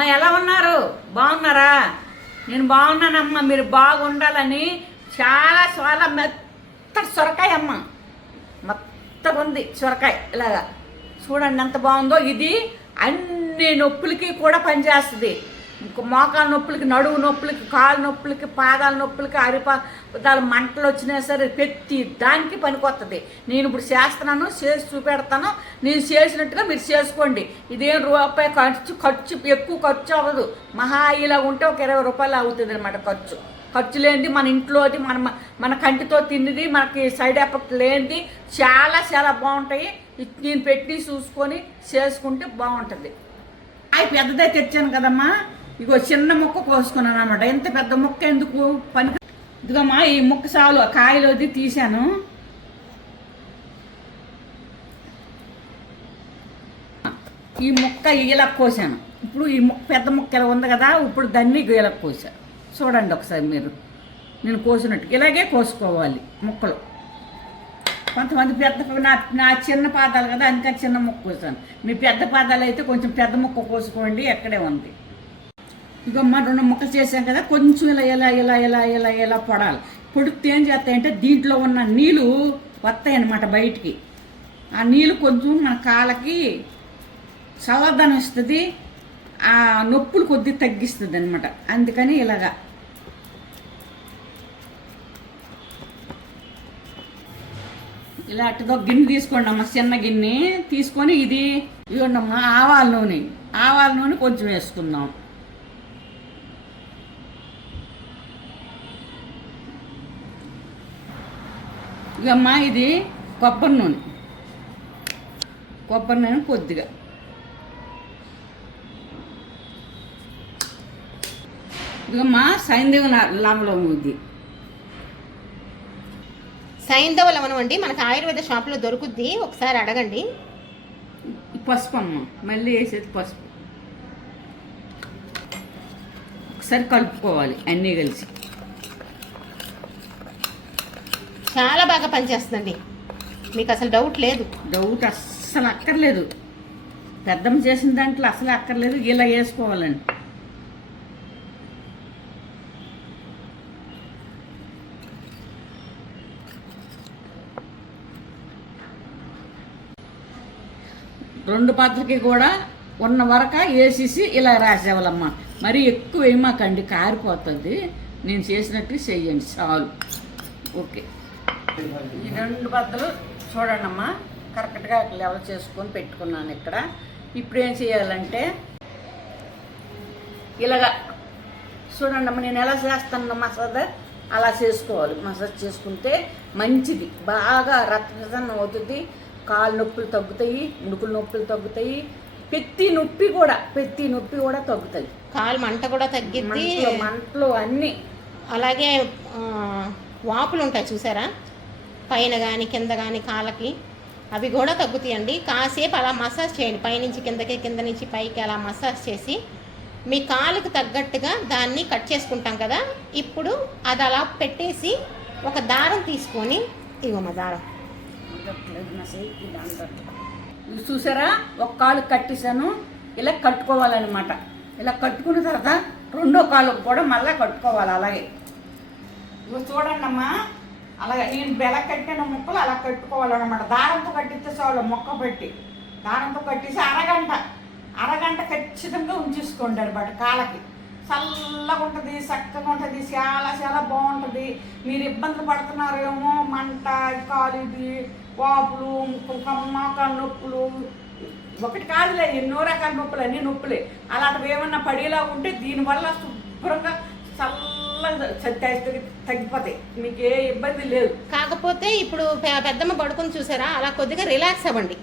అమ్మ ఎలా ఉన్నారు? బాగున్నారా? నేను బాగున్నానమ్మా మీరు బాగుండాలని చాలా చాలా మెత్తటి సొరకాయ అమ్మ. మెత్తగా ఉంది సొరకాయ ఇలాగా. చూడండి ఎంత బాగుందో. ఇది అన్ని నొప్పులకి కూడా పనిచేస్తుంది. మోకాల నొప్పులకి నడువు నొప్పులకి కాలు నొప్పులకి పాదాల నొప్పులకి అరిపాదాలు మంటలు వచ్చినా సరే ప్రతి దానికి పనికొస్తుంది నేను ఇప్పుడు చేస్తున్నాను చేసి చూపెడతాను. నేను చేసినట్టుగా మీరు చేసుకోండి. ఇదేం రూపాయి ఖర్చు ఖర్చు ఎక్కువ ఖర్చు అవ్వదు. మహా ఇలా ఉంటే ఒక ఇరవై రూపాయలు అవుతుంది అనమాట ఖర్చు. ఖర్చు లేనిది మన ఇంట్లోది మన మన కంటితో తిన్నది మనకి సైడ్ ఎఫెక్ట్ లేనిది చాలా చాలా బాగుంటాయి. నేను పెట్టి చూసుకొని చేసుకుంటే బాగుంటుంది. అవి పెద్దదే తెచ్చాను కదమ్మా. ఇగో చిన్న ముక్క కోసుకున్నాను అనమాట ఎంత పెద్ద ముక్క ఎందుకు? పని ఇదిగమ్మా ఈ ముక్క చాలు ఆ కాయలోది తీశాను. ఈ ముక్క ఇలా కోసాను. ఇప్పుడు ఈ ముక్క పెద్ద ముక్క ఇలా ఉంది కదా ఇప్పుడు దాన్ని ఇలా కోసా. చూడండి ఒకసారి మీరు. నేను కోసినట్టు. ఇలాగే కోసుకోవాలి ముక్కలు. కొంతమంది పెద్ద నా నా చిన్న పాదాలు కదా అందుకని చిన్న ముక్క కోసాను. మీ పెద్ద పాదాలు అయితే కొంచెం పెద్ద ముక్క కోసుకోండి ఎక్కడే ఉంది. ఇగమ్మా రెండు ముక్కలు చేసాం కదా కొంచెం ఇలా ఇలా ఇలా ఇలా ఇలా ఇలా పొడాలి. పొడితే ఏం చేస్తాయంటే దీంట్లో ఉన్న నీళ్ళు వస్తాయి అన్నమాట బయటికి. ఆ నీళ్ళు కొంచెం మన కాళ్ళకి చల్లదనం ఇస్తుంది ఆ నొప్పులు కొద్ది తగ్గిస్తుంది అనమాట అందుకని ఇలాగా. ఇలాంటిదో గిన్నె తీసుకోండి అమ్మ చిన్న గిన్నె. తీసుకొని ఇది ఇవ్వండి అమ్మ ఆవాల నూనె. ఆవాల నూనె కొంచెం వేసుకుందాం. ఇకమ్మా ఇది కొబ్బరి నూనె. కొబ్బరి నూనె కొద్దిగా. ఇకమ్మా సైంధవ లవలం ఇది. సైంధవ లవణం అండి. మనకు ఆయుర్వేద షాప్లో దొరుకుద్ది. ఒకసారి అడగండి. పసుపు అమ్మ మళ్ళీ వేసేది పసుపు. ఒకసారి కలుపుకోవాలి అన్నీ కలిసి. చాలా బాగా పనిచేస్తుందండి. మీకు అసలు డౌట్ లేదు? డౌట్ అస్సలు అక్కర్లేదు. పెద్దమ్మ చేసిన దాంట్లో అసలు అక్కర్లేదు. ఇలా వేసుకోవాలండి. రెండు పాత్రకి కూడా ఉన్న వరక వేసేసి ఇలా రాసేవాళ్ళమ్మ. మరీ ఎక్కువ వేయమాకండి కారిపోతుంది. నేను చేసినట్టు చెయ్యండి చాలు. ఓకే. ఈ రెండు బద్దలు చూడండి అమ్మా కరెక్ట్గా లెవెల్ చేసుకొని పెట్టుకున్నాను ఇక్కడ. ఇప్పుడు ఏం చేయాలంటే ఇలాగా చూడండి అమ్మ నేను ఎలా చేస్తాను మసాజ్ అలా చేసుకోవాలి. మసాజ్ చేసుకుంటే మంచిది. బాగా రక్త ప్రసరణ అవుతుంది. కాలు నొప్పులు తగ్గుతాయి ముడుకుల నొప్పులు తగ్గుతాయి. పెత్తి నొప్పి కూడా పెత్తి నొప్పి కూడా తగ్గుతాయి. కాలు మంట కూడా తగ్గిద్ది. మంటలు అన్నీ. అలాగే వాపులు ఉంటాయి చూసారా? పైన కానీ కింద కానీ కాళ్ళకి అవి కూడా తగ్గుతాయండి. కాసేపు అలా మసాజ్ చేయండి. పైనుంచి కిందకి కింద నుంచి పైకి అలా మసాజ్ చేసి మీ కాలుకు తగ్గట్టుగా దాన్ని కట్ చేసుకుంటాం కదా. ఇప్పుడు అది అలా పెట్టేసి ఒక దారం తీసుకొని ఇవ్వమ్మ దారం. చూసారా? ఒక కాలు కట్టేశాను. ఇలా కట్టుకోవాలన్నమాట. ఇలా కట్టుకున్న తర్వాత రెండో కాలు కూడా మళ్ళీ కట్టుకోవాలి అలాగే. ఇవి చూడండి అమ్మా అలాగే నేను బెల కట్టిన ముక్కలు అలా కట్టుకోవాలన్నమాట. దారంతో కట్టిస్తే చాలు మొక్క పెట్టి. దారంతో కట్టేసి అరగంట. అరగంట ఖచ్చితంగా ఉంచేసుకోండి అనమాట కాళ్ళకి. చల్లగా ఉంటుంది చక్కగా ఉంటుంది చాలా చాలా బాగుంటుంది. మీరు ఇబ్బందులు పడుతున్నారేమో మంట కాలిది వాపులు ముక్కులు మోకాలు నొప్పులు ఒకటి కాదులే ఎన్నో రకాల నొప్పులు అన్ని నొప్పులే. అలాంటివి ఏమన్నా పడేలా ఉంటే దీనివల్ల శుభ్రంగా చల్ల తగ్గిపోతాయి. మీకు ఏ ఇబ్బంది లేదు. కాకపోతే ఇప్పుడు పెద్దమ్మ పడుకుని చూసారా? అలా కొద్దిగా రిలాక్స్ అవ్వండి.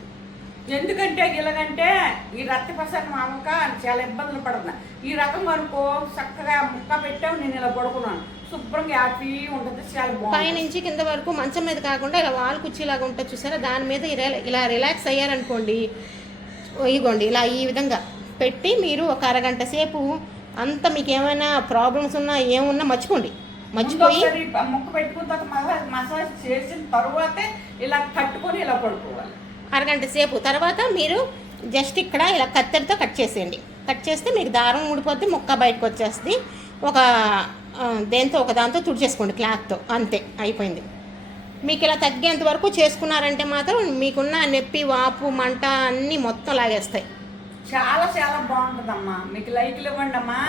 ఎందుకంటే ఇలాగంటే ఈ రక్త ప్రసరణ మామక చాలా ఇబ్బందులు పడుతున్నా. ఈ రకం వరకు చక్కగా ముక్క పెట్టావు నేను ఇలా పడుకున్నాను. శుభ్రంగా హ్యాపీ ఉంటుంది చాలా బాగుంది పైనుంచి కింద వరకు మంచం మీద కాకుండా ఇలా వాల్ కుర్చీలాగా ఉంటుంది చూసారా? దాని మీద ఇలా- ఇలా రిలాక్స్ అయ్యారనుకోండి ఇగోండి ఇలా ఈ విధంగా పెట్టి మీరు ఒక అరగంట సేపు అంత మీకు ఏమైనా ప్రాబ్లమ్స్ ఉన్నా ఏమున్నా మర్చిపోండి. మర్చిపోయి ముక్క పెట్టుకున్న తర్వాత మసాజ్ చేసిన తర్వాతే ఇలా కట్టుకొని ఇలా పడుకోవాలి. అరగంట సేపు. తర్వాత మీరు జస్ట్ ఇక్కడ ఇలా కత్తెరతో కట్ చేసేయండి. కట్ చేస్తే మీకు దారం ఊడిపోద్ది ముక్క బయటకు వచ్చేస్తుంది. ఒక దేంతో ఒక దాంతో తుడిచేసుకోండి క్లాత్తో. అంతే అయిపోయింది. మీకు ఇలా తగ్గేంత వరకు చేసుకున్నారంటే మాత్రం మీకున్న నొప్పి వాపు మంట అన్నీ మొత్తం లాగేస్తాయి. చాలా చాలా బాగుంటుందమ్మా. మీకు లైక్లు ఇవ్వండి అమ్మా.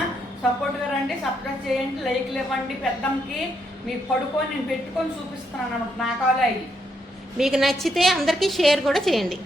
సపోర్ట్గా రండి సబ్స్క్రైబ్ చేయండి లైక్లు ఇవ్వండి పెద్దమ్మకి మీకు పడుకొని నేను పెట్టుకొని చూపిస్తున్నాను అన్నమాట నా కాలే అవి మీకు నచ్చితే అందరికీ షేర్ కూడా చేయండి.